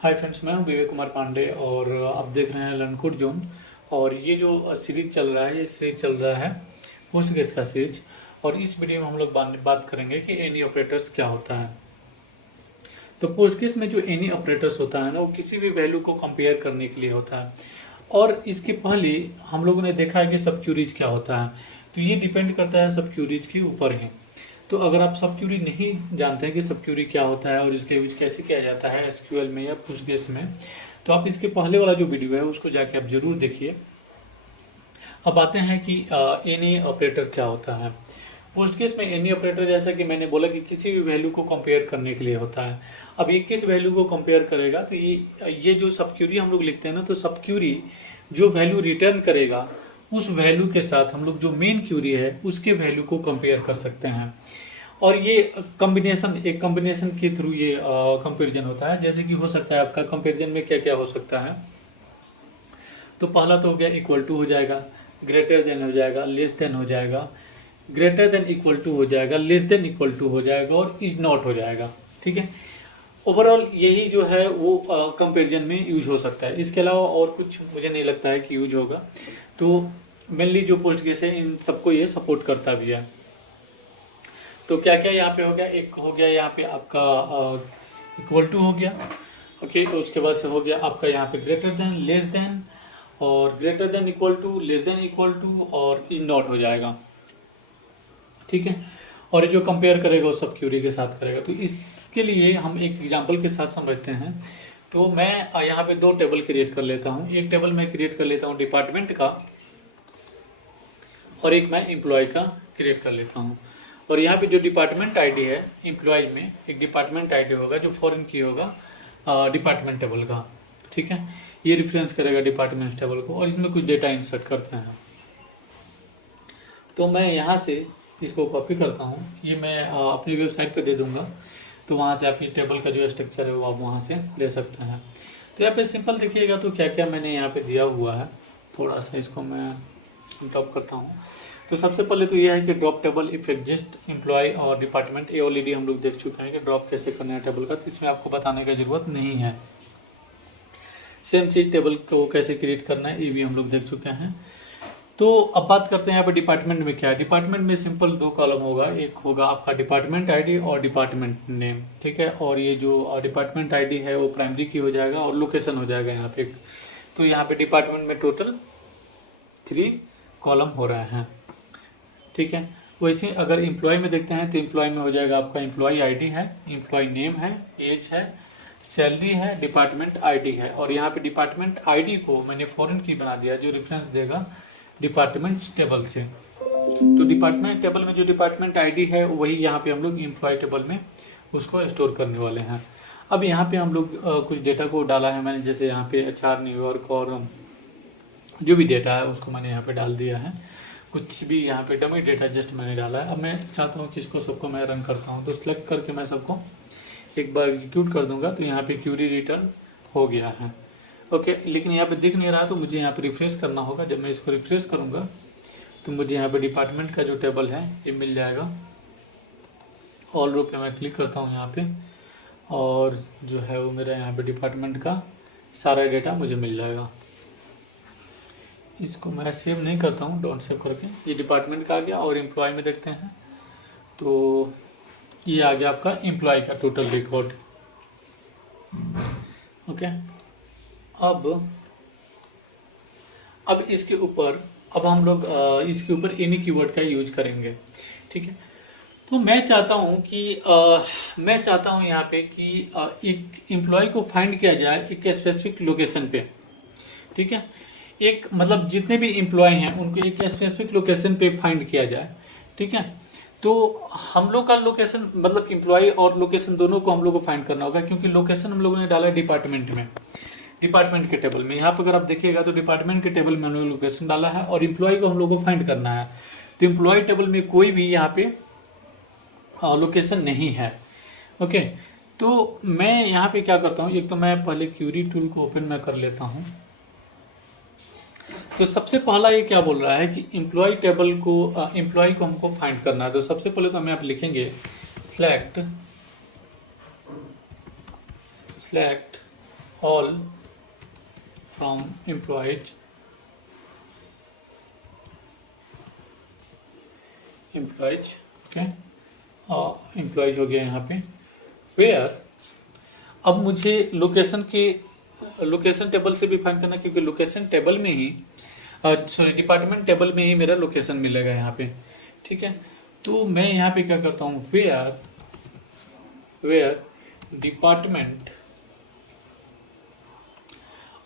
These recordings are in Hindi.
हाय फ्रेंड्स, मैं हूं विवेक कुमार पांडे और आप देख रहे हैं लर्नकोड जोन। और ये जो सीरीज चल रहा है, ये सीरीज चल रहा है पोस्टग्रेस का सीरीज। और इस वीडियो में हम लोग बात करेंगे कि एनी ऑपरेटर्स क्या होता है। तो पोस्टग्रेस में जो एनी ऑपरेटर्स होता है ना, वो किसी भी वैल्यू को कंपेयर करने के लिए होता है। और इसके पहले हम लोगों ने देखा है कि सब क्यूरीज क्या होता है। तो ये डिपेंड करता है सब क्यूरीज के ऊपर ही। तो अगर आप सब क्यूरी नहीं जानते हैं कि सब क्यूरी क्या होता है और इसका यूज कैसे किया जाता है एसक्यूएल में या पोस्टग्रेस में, तो आप इसके पहले वाला जो वीडियो है उसको जाके आप जरूर देखिए। अब आते हैं कि एनी ऑपरेटर क्या होता है। पोस्टग्रेस में एनी ऑपरेटर, जैसा कि मैंने बोला, कि किसी भी वैल्यू को कंपेयर करने के लिए होता है। अब ये किस वैल्यू को कंपेयर करेगा, तो ये जो सब क्यूरी हम लोग लिखते हैं ना, तो सब क्यूरी जो वैल्यू रिटर्न करेगा उस वैल्यू के साथ हम लोग जो मेन क्यूरी है उसके वैल्यू को कंपेयर कर सकते हैं। और ये एक कॉम्बिनेशन के थ्रू ये कंपेरिजन होता है। जैसे कि हो सकता है आपका कंपेरिजन में क्या क्या हो सकता है। तो पहला तो हो गया इक्वल टू हो जाएगा, ग्रेटर देन हो जाएगा, लेस देन हो जाएगा, ग्रेटर देन इक्वल टू हो जाएगा, लेस देन इक्वल टू हो जाएगा और इज नॉट हो जाएगा। ठीक है, ओवरऑल यही जो है वो कंपेरिजन में यूज हो सकता है। इसके अलावा और कुछ मुझे नहीं लगता है कि यूज होगा। तो मेनली जो पोस्टग्रेस है इन सबको ये सपोर्ट करता भी है। तो क्या क्या यहाँ पे हो गया, एक हो गया यहाँ पे आपका इक्वल टू हो गया। ओके, उसके बाद से हो गया आपका यहाँ पे ग्रेटर देन, लेस देन, और greater than equal to, less than equal to और इन नॉट हो जाएगा। ठीक है, और ये जो कंपेयर करेगा वो सब क्यूरी के साथ करेगा। तो इसके लिए हम एक एग्जांपल के साथ समझते हैं। तो मैं यहाँ पे दो टेबल क्रिएट कर लेता हूँ। एक टेबल मैं क्रिएट कर लेता हूँ डिपार्टमेंट का, और एक मैं एम्प्लॉय का क्रिएट कर लेता हूँ। और यहाँ पे जो डिपार्टमेंट आईडी है एम्प्लॉय में, एक डिपार्टमेंट आईडी होगा जो फॉरेन की होगा डिपार्टमेंट टेबल का। ठीक है, ये रेफरेंस करेगा डिपार्टमेंट टेबल को, और इसमें कुछ डेटा इंसर्ट करते हैं। तो मैं यहाँ से इसको कॉपी करता हूँ, ये मैं अपनी वेबसाइट पे दे दूँगा। तो वहाँ से आप ये टेबल का जो स्ट्रक्चर है वो आप वहाँ से ले सकते हैं। तो यहाँ पे सिंपल देखिएगा तो क्या क्या मैंने यहाँ पे दिया हुआ है। थोड़ा सा इसको मैं ड्रॉप करता हूँ। तो सबसे पहले तो यह है कि drop table if exist employee और डिपार्टमेंट, ये ऑलरेडी हम लोग देख चुके हैं कि ड्रॉप कैसे करना है टेबल का, तो इसमें आपको बताने का ज़रूरत नहीं है। सेम चीज़ टेबल को कैसे क्रिएट करना है ये भी हम लोग देख चुके हैं। तो अब बात करते हैं यहाँ पे डिपार्टमेंट में क्या है। डिपार्टमेंट में सिंपल दो कॉलम होगा, एक होगा आपका डिपार्टमेंट आईडी और डिपार्टमेंट नेम। ठीक है, और ये जो डिपार्टमेंट आईडी है वो प्राइमरी की हो जाएगा और लोकेशन हो जाएगा यहाँ पे। तो यहाँ पे डिपार्टमेंट में टोटल 3 कॉलम हो रहे हैं। ठीक है, वैसे अगर एम्प्लॉय में देखते हैं तो एम्प्लॉय में हो जाएगा आपका एम्प्लॉय आईडी है, एम्प्लॉय नेम है, एज है, सैलरी है, डिपार्टमेंट आईडी है। और यहाँ पे डिपार्टमेंट आईडी को मैंने फॉरेन की बना दिया जो रेफरेंस देगा डिपार्टमेंट टेबल से। तो डिपार्टमेंट टेबल में जो डिपार्टमेंट आईडी है वही यहाँ पे हम लोग एम्प्लॉय टेबल में उसको स्टोर करने वाले हैं। अब यहाँ पे हम लोग कुछ डेटा को डाला है मैंने, जैसे यहाँ पे HR न्यूयॉर्क और जो भी डेटा है उसको मैंने यहाँ पे डाल दिया है। कुछ भी यहाँ पे डमी डेटा जस्ट मैंने डाला है। अब मैं चाहता हूँ कि इसको सबको मैं रन करता हूँ, तो सिलेक्ट करके मैं सबको एक बार एग्जीक्यूट कर दूंगा। तो यहाँ पे क्यूरी रिटर्न हो गया है। ओके, लेकिन यहाँ पे दिख नहीं रहा, तो मुझे यहाँ पे रिफ्रेश करना होगा। जब मैं इसको रिफ्रेश करूँगा तो मुझे यहाँ पे डिपार्टमेंट का जो टेबल है ये मिल जाएगा। ऑल रो पे मैं क्लिक करता हूँ यहाँ पे, और जो है वो मेरा यहाँ पे डिपार्टमेंट का सारा डेटा मुझे मिल जाएगा। इसको मैं सेव नहीं करता हूँ, डोंट सेव करके। ये डिपार्टमेंट का आ गया। और एम्प्लॉय में देखते हैं तो ये आ गया आपका एम्प्लॉय का टोटल रिकॉर्ड। ओके, अब इसके ऊपर अब हम लोग इसके ऊपर एनी कीवर्ड का यूज करेंगे। ठीक है, तो मैं चाहता हूँ यहाँ पे कि एक एम्प्लॉय को फाइंड किया जाए एक स्पेसिफिक लोकेशन पे। ठीक है, एक मतलब जितने भी एम्प्लॉय हैं उनको एक स्पेसिफिक लोकेशन पे फाइंड किया जाए। ठीक है, तो हम लोग का लोकेशन मतलब एम्प्लॉय और लोकेशन दोनों को हम लोग को फाइंड करना होगा, क्योंकि लोकेशन हम लोगों ने डाला है डिपार्टमेंट में, डिपार्टमेंट के टेबल में। यहाँ पर अगर आप देखिएगा तो डिपार्टमेंट के टेबल में हम लोग लोकेशन डाला है और एम्प्लॉय को हम लोग को फाइंड करना है। तो एम्प्लॉय टेबल में कोई भी यहाँ पे लोकेशन नहीं है। ओके, तो मैं यहाँ पे क्या करता हूँ, एक तो मैं पहले क्यूरी टूल को ओपन मैं कर लेता हूँ। तो सबसे पहला ये क्या बोल रहा है कि एम्प्लॉय टेबल को एम्प्लॉय को हमको फाइंड करना है। तो सबसे पहले तो हम यहाँ पे लिखेंगे select all from employees okay, employees हो गया यहाँ पे। वेयर, अब मुझे लोकेशन टेबल से भी फाइंड करना, क्योंकि लोकेशन टेबल में ही डिपार्टमेंट टेबल में ही मेरा लोकेशन मिलेगा यहाँ पे, ठीक है। तो मैं यहाँ पे क्या करता हूँ, वेयर डिपार्टमेंट,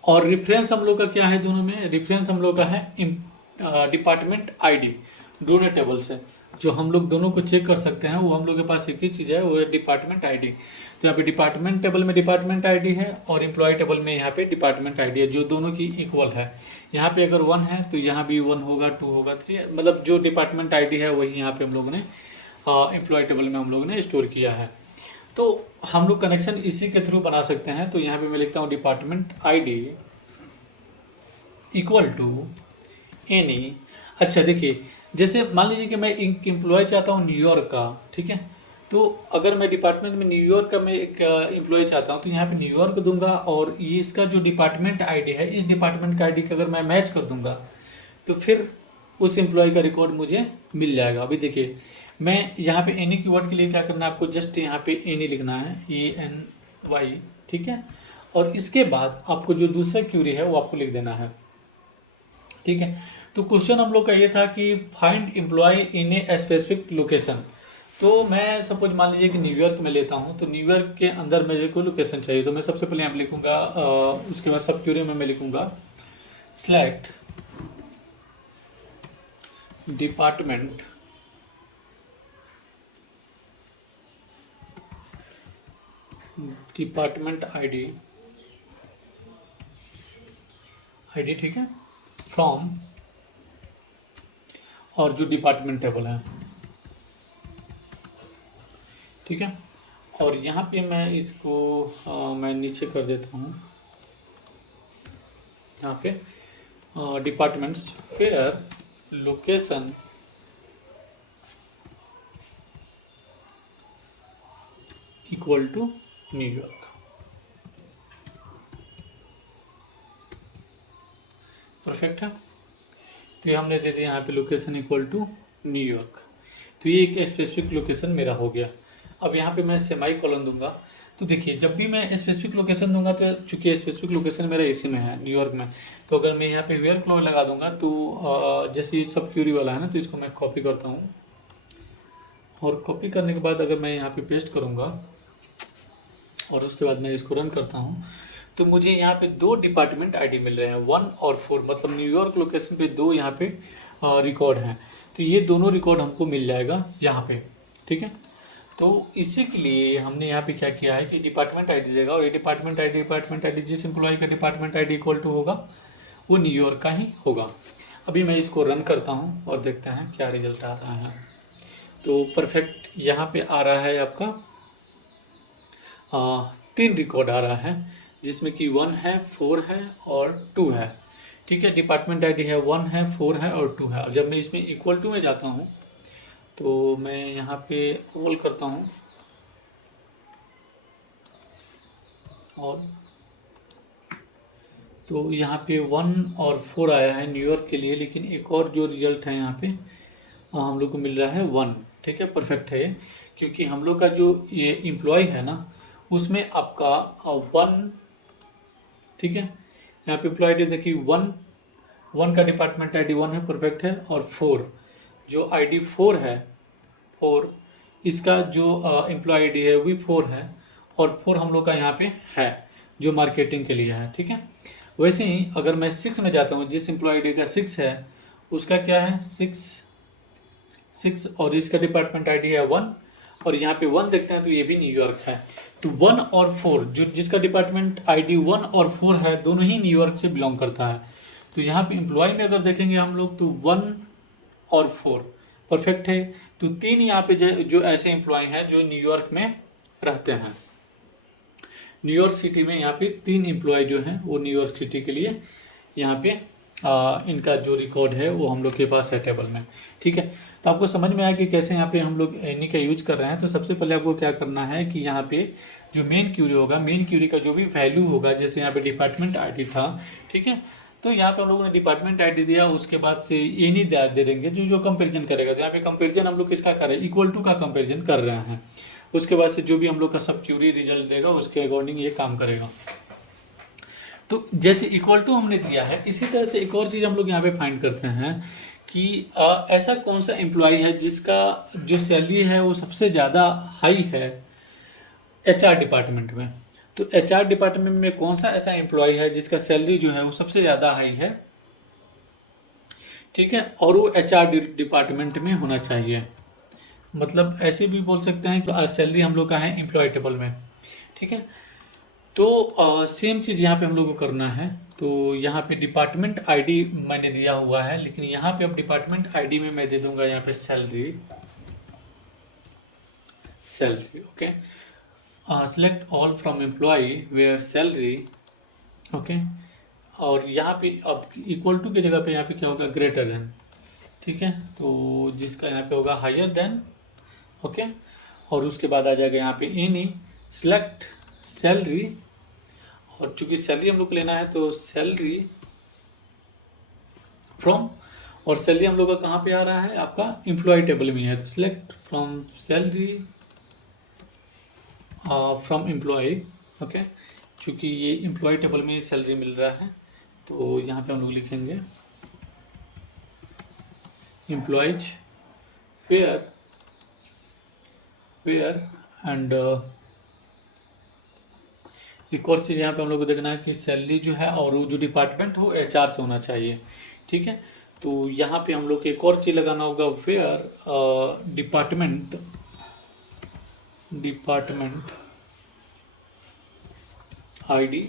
और रेफरेंस हम लोग का क्या है, दोनों में रेफरेंस हम लोग का है डिपार्टमेंट आईडी। दोनों टेबल से जो हम लोग दोनों को चेक कर सकते हैं, वो हम लोग के पास एक ही चीज़ है, वो है डिपार्टमेंट आईडी। तो यहाँ पे डिपार्टमेंट टेबल में डिपार्टमेंट आईडी है, और एम्प्लॉय टेबल में यहाँ पे डिपार्टमेंट आईडी है, जो दोनों की इक्वल है। यहाँ पे अगर 1 है तो यहाँ भी 1 होगा, 2 होगा, 3, मतलब जो डिपार्टमेंट आईडी है वही यहाँ पे हम लोगों ने एम्प्लॉय टेबल में हम लोगों ने स्टोर किया है। तो हम लोग कनेक्शन इसी के थ्रू बना सकते हैं। तो यहाँ पे मैं लिखता हूँ department ID equal to any. अच्छा देखिए, जैसे मान लीजिए कि मैं एक एम्प्लॉय चाहता हूँ न्यूयॉर्क का, ठीक है। तो अगर मैं डिपार्टमेंट में न्यूयॉर्क का मैं एक एम्प्लॉय चाहता हूँ, तो यहाँ पे न्यूयॉर्क दूंगा, और ये इसका जो डिपार्टमेंट आईडी है, इस डिपार्टमेंट का आईडी का अगर मैं मैच कर दूंगा, तो फिर उस एम्प्लॉय का रिकॉर्ड मुझे मिल जाएगा। अभी देखिए, मैं यहाँ पे एनी कीवर्ड के लिए क्या करना है, आपको जस्ट यहाँ पे एनी लिखना है, ENY, ठीक है। और इसके बाद आपको जो दूसरा क्यूरी है वो आपको लिख देना है, ठीक है। तो क्वेश्चन हम लोग का ये था कि find employee in a specific location. तो मैं सपोज मान लीजिए कि न्यूयॉर्क में लेता हूँ, तो न्यूयॉर्क के अंदर मेरे को लोकेशन चाहिए। तो मैं सबसे पहले यहाँ पे लिखूँगा, उसके बाद सब क्यूरी में मैं लिखूँगा सेलेक्ट डिपार्टमेंट आईडी, ठीक है, फ्रॉम, और जो डिपार्टमेंट टेबल है, ठीक है। और यहाँ पे मैं इसको मैं नीचे कर देता हूँ, यहाँ पे departments where location equal to New York. Perfect है। तो ये हमने दे दिया यहाँ पे लोकेशन इक्वल टू न्यूयॉर्क। तो ये एक स्पेसिफिक लोकेशन मेरा हो गया। अब यहाँ पे मैं सेमाई कॉलन दूंगा। तो देखिए, जब भी मैं स्पेसिफिक लोकेशन दूंगा, तो चूंकि स्पेसिफिक लोकेशन मेरा इसी में है, न्यूयॉर्क में, तो अगर मैं यहाँ पे वेयर क्लोज लगा दूंगा, तो जैसे ये सब क्यूरी वाला है ना, तो इसको मैं कॉपी करता हूँ, और कॉपी करने के बाद अगर मैं यहाँ पे पेस्ट करूँगा और उसके बाद मैं इसको रन करता हूँ, तो मुझे यहाँ पे 2 डिपार्टमेंट आईडी मिल रहे हैं, 1 और 4, मतलब न्यूयॉर्क लोकेशन पे 2 यहाँ पे रिकॉर्ड हैं। तो ये दोनों रिकॉर्ड हमको मिल जाएगा यहाँ पे, ठीक है। तो इसी के लिए हमने यहाँ पे क्या किया है कि डिपार्टमेंट आईडी देगा, और ये डिपार्टमेंट आईडी जिस एम्प्लॉय का डिपार्टमेंट आईडी इक्वल टू होगा वो न्यूयॉर्क का ही होगा। अभी मैं इसको रन करता हूँ और देखते हैं क्या रिजल्ट आ रहा है। तो परफेक्ट यहाँ पे आ रहा है आपका 3 रिकॉर्ड आ रहा है, जिसमें कि 1 है, 4 है और 2 है, ठीक है। डिपार्टमेंट आईडी है, 1 है, 4 है और 2 है। और जब मैं इसमें इक्वल टू में जाता हूँ, तो मैं यहाँ पे ऑल करता हूँ, और तो यहाँ पे 1 और 4 आया है न्यूयॉर्क के लिए, लेकिन एक और जो रिजल्ट है यहाँ पे हम लोग को मिल रहा है 1, ठीक है। परफेक्ट है ये, क्योंकि हम लोग का जो ये एम्प्लॉय है ना, उसमें आपका 1, ठीक है। यहाँ पे एम्प्लॉय आईडी देखिए 1 का डिपार्टमेंट आईडी 1 है, परफेक्ट है। और 4 जो आईडी 4 है, 4 इसका जो एम्प्लॉय आईडी है वो भी 4 है, और 4 हम लोग का यहाँ पे है जो मार्केटिंग के लिए है, ठीक है। वैसे ही अगर मैं 6 में जाता हूँ, जिस एम्प्लॉय आईडी का 6 है उसका क्या है 6, और इसका डिपार्टमेंट आईडी है 1, और यहाँ पे 1 देखते हैं तो ये भी न्यूयॉर्क है। तो 1 और 4 जो जिसका डिपार्टमेंट आईडी 1 और 4 है, दोनों ही न्यूयॉर्क से बिलोंग करता है। तो यहाँ पे एम्प्लॉय में अगर देखेंगे हम लोग, तो 1 और 4 परफेक्ट है। तो 3 यहाँ पे जो ऐसे एम्प्लॉय हैं जो न्यूयॉर्क में रहते हैं, न्यूयॉर्क सिटी में यहाँ पे 3 एम्प्लॉय जो हैं वो न्यूयॉर्क सिटी के लिए यहाँ पे इनका जो रिकॉर्ड है वो हम लोग के पास है टेबल में। ठीक है, तो आपको समझ में आया कि कैसे यहाँ पे हम लोग एनी का यूज कर रहे हैं। तो सबसे पहले आपको क्या करना है कि यहाँ पे जो मेन क्यूरी होगा, मेन क्यूरी का जो भी वैल्यू होगा, जैसे यहाँ पे डिपार्टमेंट आईडी था, ठीक है, तो यहाँ पे हम लोगों ने डिपार्टमेंट आईडी दिया, उसके बाद से एनी दे देंगे जो जो कंपेरिजन करेगा। तो यहाँ पे कंपेरिजन हम लोग किसका कर रहे हैं, इक्वल टू का कंपेरिजन कर रहे हैं। उसके बाद से जो भी हम लोग का सब क्यूरी रिजल्ट देगा उसके अकॉर्डिंग ये काम करेगा। तो जैसे इक्वल टू हमने दिया है, इसी तरह से एक और चीज़ हम लोग यहाँ पे फाइंड करते हैं कि ऐसा कौन सा एम्प्लॉय है जिसका जो सैलरी है वो सबसे ज़्यादा हाई है एचआर डिपार्टमेंट में। तो एचआर डिपार्टमेंट में कौन सा ऐसा एम्प्लॉय है जिसका सैलरी जो है वो सबसे ज़्यादा हाई है, ठीक है, और वो एचआर डिपार्टमेंट में होना चाहिए। मतलब ऐसे भी बोल सकते हैं कि सैलरी हम लोग का है एम्प्लॉय टेबल में। ठीक है, तो सेम चीज़ यहाँ पे हम लोग को करना है। तो यहाँ पे डिपार्टमेंट आईडी मैंने दिया हुआ है, लेकिन यहाँ पे अब डिपार्टमेंट आईडी में मैं दे दूंगा यहाँ पे salary. Okay, select all from employee where salary. Okay, और यहाँ पे अब इक्वल टू की जगह पे यहाँ पे क्या होगा, ग्रेटर देन। ठीक है, तो जिसका यहाँ पे होगा हायर देन। ओके, और उसके बाद आ जाएगा यहाँ पे एनी, सिलेक्ट सैलरी, और चूंकि सैलरी हम लोग को लेना है तो सैलरी फ्रॉम, और सैलरी हम लोग का कहाँ पे आ रहा है, आपका एम्प्लॉय टेबल में है। तो select from salary from employ. Okay, चूंकि ये एम्प्लॉय टेबल में सैलरी मिल रहा है तो यहाँ पे हम लोग लिखेंगे एम्प्लॉयज वेयर एंड एक और चीज़ यहाँ पे हम लोग को देखना है कि सैलरी जो है और वो जो डिपार्टमेंट हो एचआर से होना चाहिए। ठीक है, तो यहाँ पे हम लोग को एक और चीज़ लगाना होगा, वेयर डिपार्टमेंट आईडी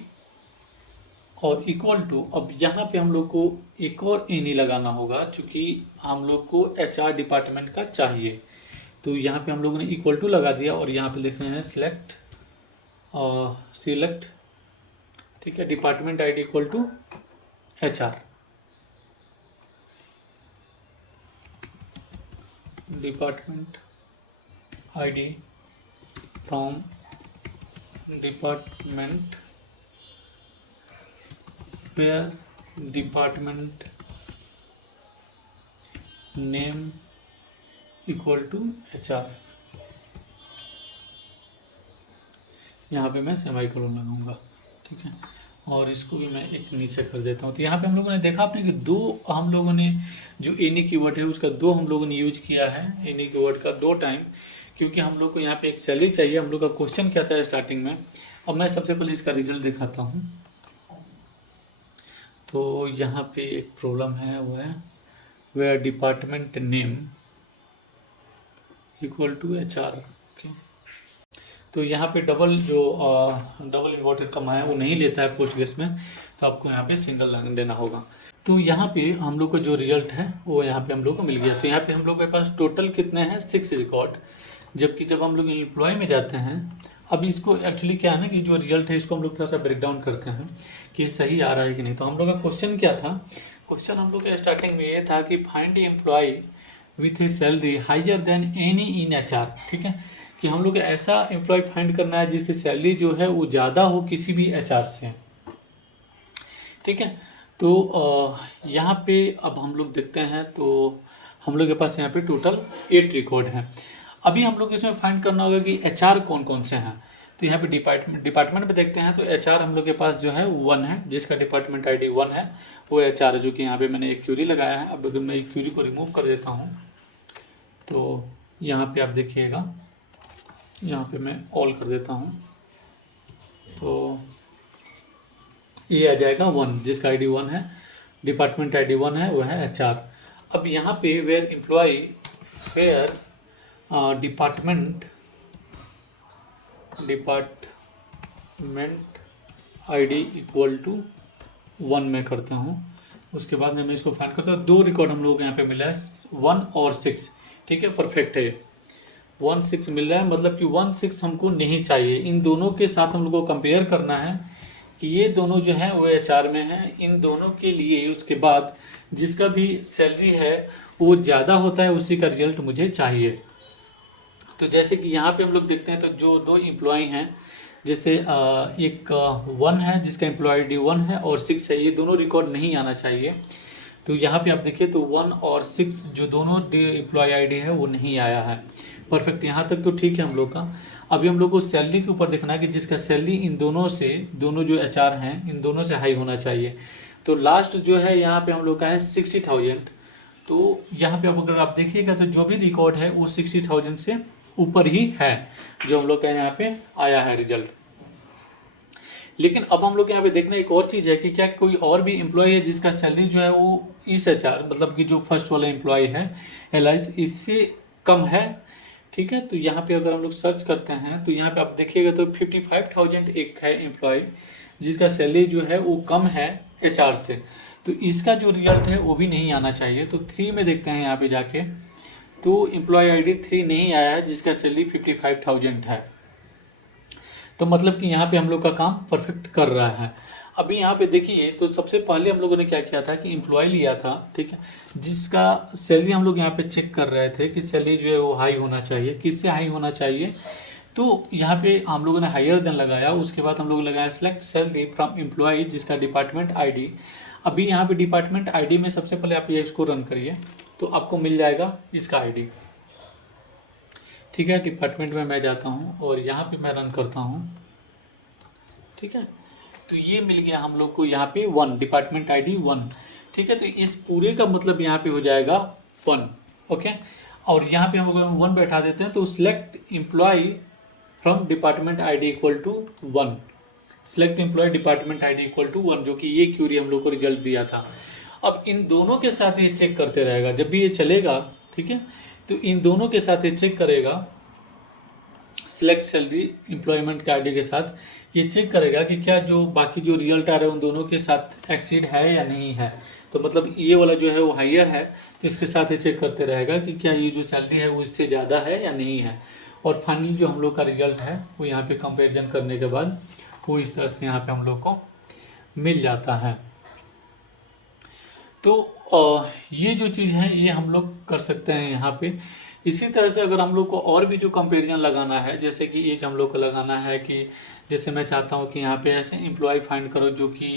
और इक्वल टू। अब यहाँ पे हम लोग को एक और एनी लगाना होगा, क्योंकि हम लोग को एचआर डिपार्टमेंट का चाहिए। तो यहाँ पे हम लोगों ने इक्वल टू लगा दिया और यहाँ पे लिख रहे हैं सिलेक्ट, ठीक है, department ID equal to HR. Department ID from department where department name equal to HR. यहाँ पे मैं सेमीकोलन लगाऊंगा। ठीक है, और इसको भी मैं एक नीचे कर देता हूँ। तो यहाँ पे हम लोगों ने देखा आपने कि दो हम लोगों ने जो एनी कीवर्ड है उसका दो हम लोगों ने यूज किया है, एनी कीवर्ड का 2 टाइम, क्योंकि हम लोग को यहाँ पे एक सैलरी चाहिए। हम लोग का क्वेश्चन क्या था स्टार्टिंग में। अब मैं सबसे पहले इसका रिजल्ट दिखाता हूँ। तो यहाँ पे एक प्रॉब्लम है, वो है where department name equal to HR. Okay, तो यहाँ पे डबल इन्वर्टेड कमा है वो नहीं लेता है पोस्टग्रेस में, तो आपको यहाँ पे सिंगल लाइन देना होगा। तो यहाँ पे हम लोग को जो रिजल्ट है वो यहाँ पे हम लोग को मिल गया। तो यहाँ पे हम लोग के पास टोटल कितने हैं, 6 रिकॉर्ड। जबकि जब हम लोग एम्प्लॉय में जाते हैं, अब इसको एक्चुअली क्या है ना कि जो रिजल्ट है इसको हम लोग थोड़ा सा ब्रेक डाउन करते हैं कि सही आ रहा है कि नहीं। तो हम लोग का क्वेश्चन क्या था, क्वेश्चन हम लोग का स्टार्टिंग में ये था कि find employee with a salary higher than any in HR. ठीक है, कि हम लोग ऐसा एम्प्लॉय फाइंड करना है जिसकी सैलरी जो है वो ज़्यादा हो किसी भी एचआर से। ठीक है, तो यहाँ पे अब हम लोग देखते हैं, तो हम लोग के पास यहाँ पे टोटल 8 रिकॉर्ड हैं। अभी हम लोग इसमें फाइंड करना होगा कि एचआर कौन कौन से हैं। तो यहाँ पे डिपार्टमेंट पे देखते हैं, तो एचआर हम लोग के पास जो है 1 है, जिसका डिपार्टमेंट आईडी 1 है, वो एचआर है, जो कि यहाँ पे मैंने एक क्यूरी लगाया है। अब अगर मैं एक क्यूरी को रिमूव कर देता हूँ तो यहाँ पे आप देखिएगा, यहाँ पे मैं ऑल कर देता हूँ, तो ये आ जाएगा 1, जिसका आईडी 1 है, डिपार्टमेंट आईडी 1 है, वो है एचआर। अब यहाँ पे where employee where department ID equal to 1 में करता हूँ। उसके बाद में मैं इसको फाइंड करता हूँ। 2 रिकॉर्ड हम लोग यहाँ पे मिला है, 1 और 6। ठीक है, परफेक्ट है, 1 6 मिल रहा है, मतलब कि 1 6 हमको नहीं चाहिए। इन दोनों के साथ हम लोग को कंपेयर करना है कि ये दोनों जो हैं वो HR में हैं, इन दोनों के लिए उसके बाद जिसका भी सैलरी है वो ज़्यादा होता है उसी का रिजल्ट मुझे चाहिए। तो जैसे कि यहाँ पे हम लोग देखते हैं तो जो दो एम्प्लॉय हैं, जैसे एक 1 है जिसका एम्प्लॉय ID 1 है और 6 है, ये दोनों रिकॉर्ड नहीं आना चाहिए। तो यहाँ पे आप देखिए तो 1 और 6 जो दोनों एम्प्लॉय ID है वो नहीं आया है। परफेक्ट, यहाँ तक तो ठीक है हम लोग का। अभी हम लोग को सैलरी के ऊपर देखना है कि जिसका सैलरी इन दोनों से, दोनों जो HR हैं इन दोनों से हाई होना चाहिए। तो लास्ट जो है यहाँ पे हम लोग का है 60,000। तो यहाँ पे अगर आप देखिएगा तो जो भी रिकॉर्ड है वो 60,000 से ऊपर ही है जो हम लोग का यहाँ पे आया है रिजल्ट। लेकिन अब हम लोग यहाँ पे देखना एक और चीज़ है कि क्या कोई और भी एम्प्लॉय है जिसका सैलरी जो है वो इस HR मतलब कि जो फर्स्ट वाला एम्प्लॉय है एलाइज इससे कम है। ठीक है, तो यहाँ पे अगर हम लोग सर्च करते हैं तो यहाँ पे आप देखिएगा तो 55,000 एक है एम्प्लॉय जिसका सैलरी जो है वो कम है HR से, तो इसका जो रिजल्ट है वो भी नहीं आना चाहिए। तो 3 में देखते हैं यहाँ पे जाके, तो एम्प्लॉय ID 3 नहीं आया है जिसका सैलरी 55,000 है। तो मतलब कि यहाँ पे हम लोग का काम परफेक्ट कर रहा है। अभी यहाँ पे देखिए तो सबसे पहले हम लोगों ने क्या किया था कि एम्प्लॉय लिया था, ठीक है, जिसका सैलरी हम लोग यहाँ पे चेक कर रहे थे कि सैलरी जो है वो हाई होना चाहिए। किससे हाई होना चाहिए? तो यहाँ पे हम लोगों ने हायर देन लगाया, उसके बाद हम लोग लगाया सेलेक्ट सैलरी फ्रॉम एम्प्लॉय जिसका डिपार्टमेंट ID। अभी यहाँ पे डिपार्टमेंट ID में सबसे पहले आप ये इसको रन करिए तो आपको मिल जाएगा इसका ID। ठीक है, डिपार्टमेंट में मैं जाता हूँ और यहाँ पे मैं रन करता हूँ। ठीक है, तो ये मिल गया हम लोग को यहाँ पे 1, डिपार्टमेंट ID 1। ठीक है, तो इस पूरे का मतलब यहाँ पे हो जाएगा 1। ओके, और यहाँ पे हम लोग 1 बैठा देते हैं तो select employee from department ID equal to 1। Select employee department ID equal to 1, जो कि ये क्यूरी हम लोग को रिजल्ट दिया था। अब इन दोनों के साथ ये चेक करते रहेगा जब भी ये चलेगा। ठीक है, तो इन दोनों के साथ ये चेक करेगा, सिलेक्ट सैलरी एम्प्लॉयमेंट के ID के साथ ये चेक करेगा कि क्या जो बाकी जो रिजल्ट आ रहे हैं उन दोनों के साथ एक्सीड है या नहीं है। तो मतलब ये वाला जो है वो हायर है, तो इसके साथ ये चेक करते रहेगा कि क्या ये जो सैलरी है वो इससे ज़्यादा है या नहीं है। और फाइनली जो हम लोग का रिजल्ट है वो यहाँ पे कंपेरिजन करने के बाद वो इस तरह से यहाँ पे हम लोग को मिल जाता है। तो ये जो चीज़ है ये हम लोग कर सकते हैं यहाँ पे। इसी तरह से अगर हम लोग को और भी जो कंपैरिजन लगाना है, जैसे कि एज हम लोग को लगाना है कि जैसे मैं चाहता हूँ कि यहाँ पे ऐसे एम्प्लॉय फाइंड करो जो कि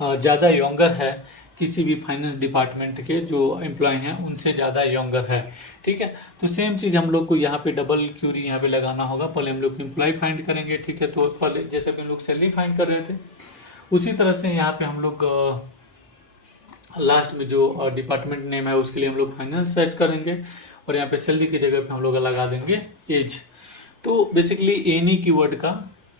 ज़्यादा यंगर है, किसी भी फाइनेंस डिपार्टमेंट के जो एम्प्लॉय हैं उनसे ज़्यादा यंगर है। ठीक है, तो सेम चीज़ हम लोग को यहाँ पे डबल क्यूरी यहाँ पे लगाना होगा। पहले हम लोग एम्प्लॉय फाइंड करेंगे। ठीक है, तो पहले जैसे कि हम लोग सैलरी फाइंड कर रहे थे उसी तरह से यहाँ पे हम लोग लास्ट में जो डिपार्टमेंट नेम है उसके लिए हम लोग फाइनेंस सर्च करेंगे और यहाँ पे सैलरी की जगह पे हम लोग लगा देंगे एज। तो बेसिकली एनी कीवर्ड का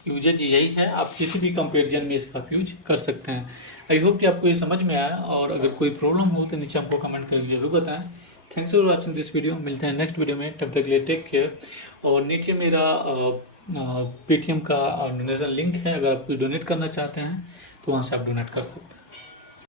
यूजेज यही है, आप किसी भी कंपैरिजन में इसका यूज कर सकते हैं। आई होप कि आपको ये समझ में आया, और अगर कोई प्रॉब्लम हो तो नीचे हमको कमेंट करके जरूर बताएं। Thanks for watching this video, मिलते हैं नेक्स्ट वीडियो में, तब तक के लिए टेक केयर। और नीचे मेरा पेटीएम का डोनेशन लिंक है, अगर आप कोई डोनेट करना चाहते हैं तो वहाँ से आप डोनेट कर सकते हैं।